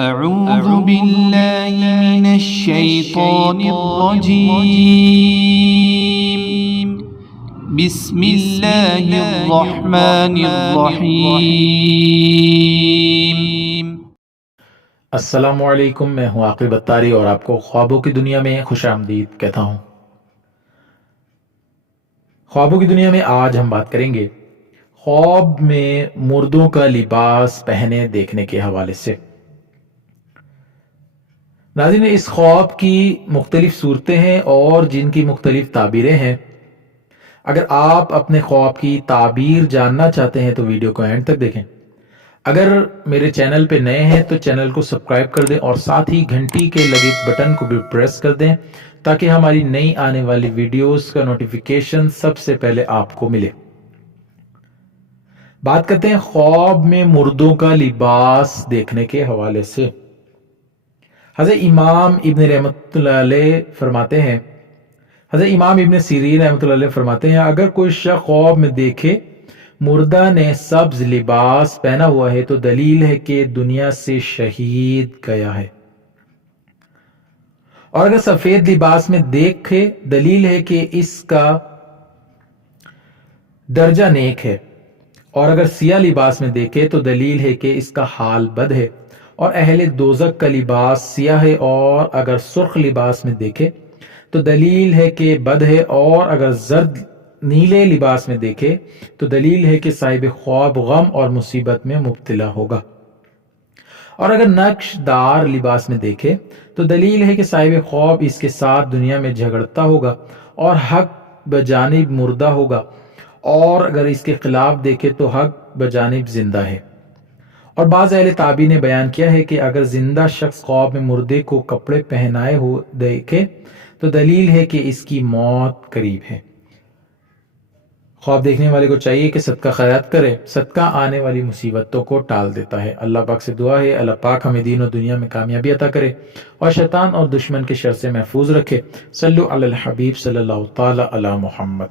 أعوذ بالله من الشيطان الرجيم بسم الله الرحمن الرحيم السلام علیکم، میں ہوں عاقب اتاری اور آپ کو خوابوں کی دنیا میں خوش آمدید کہتا ہوں۔ خوابوں کی دنیا میں آج ہم بات کریں گے خواب میں مردوں کا لباس پہنے دیکھنے کے حوالے سے۔ ناظرین، اس خواب کی مختلف صورتیں ہیں اور جن کی مختلف تعبیریں ہیں۔ اگر آپ اپنے خواب کی تعبیر جاننا چاہتے ہیں تو ویڈیو کو اینڈ تک دیکھیں۔ اگر میرے چینل پہ نئے ہیں تو چینل کو سبسکرائب کر دیں اور ساتھ ہی گھنٹی کے لگے بٹن کو بھی پریس کر دیں تاکہ ہماری نئی آنے والی ویڈیوز کا نوٹیفیکیشن سب سے پہلے آپ کو ملے۔ بات کرتے ہیں خواب میں مردوں کا لباس دیکھنے کے حوالے سے۔ حضرت امام ابن رحمت اللہ علیہ فرماتے ہیں، حضرت امام ابن سیرین رحمت اللہ علیہ فرماتے ہیں، اگر کوئی شخص خواب میں دیکھے مردہ نے سبز لباس پہنا ہوا ہے تو دلیل ہے کہ دنیا سے شہید گیا ہے، اور اگر سفید لباس میں دیکھے دلیل ہے کہ اس کا درجہ نیک ہے، اور اگر سیاہ لباس میں دیکھے تو دلیل ہے کہ اس کا حال بد ہے، اور اہل دوزخ کا لباس سیاہ ہے، اور اگر سرخ لباس میں دیکھے تو دلیل ہے کہ بد ہے، اور اگر زرد نیلے لباس میں دیکھے تو دلیل ہے کہ صاحب خواب غم اور مصیبت میں مبتلا ہوگا، اور اگر نقش دار لباس میں دیکھے تو دلیل ہے کہ صاحب خواب اس کے ساتھ دنیا میں جھگڑتا ہوگا اور حق بجانب مردہ ہوگا، اور اگر اس کے خلاف دیکھے تو حق بجانب زندہ ہے۔ اور بعض اہل تعبیر نے بیان کیا ہے کہ اگر زندہ شخص خواب میں مردے کو کپڑے پہنائے ہوئے دیکھے تو دلیل ہے کہ اس کی موت قریب ہے۔ خواب دیکھنے والے کو چاہیے کہ صدقہ خیرات کرے، صدقہ آنے والی مصیبتوں کو ٹال دیتا ہے۔ اللہ پاک سے دعا ہے اللہ پاک ہمیں دین و دنیا میں کامیابی عطا کرے اور شیطان اور دشمن کے شر سے محفوظ رکھے۔ صلو علی الحبیب صلی اللہ تعالی علی محمد۔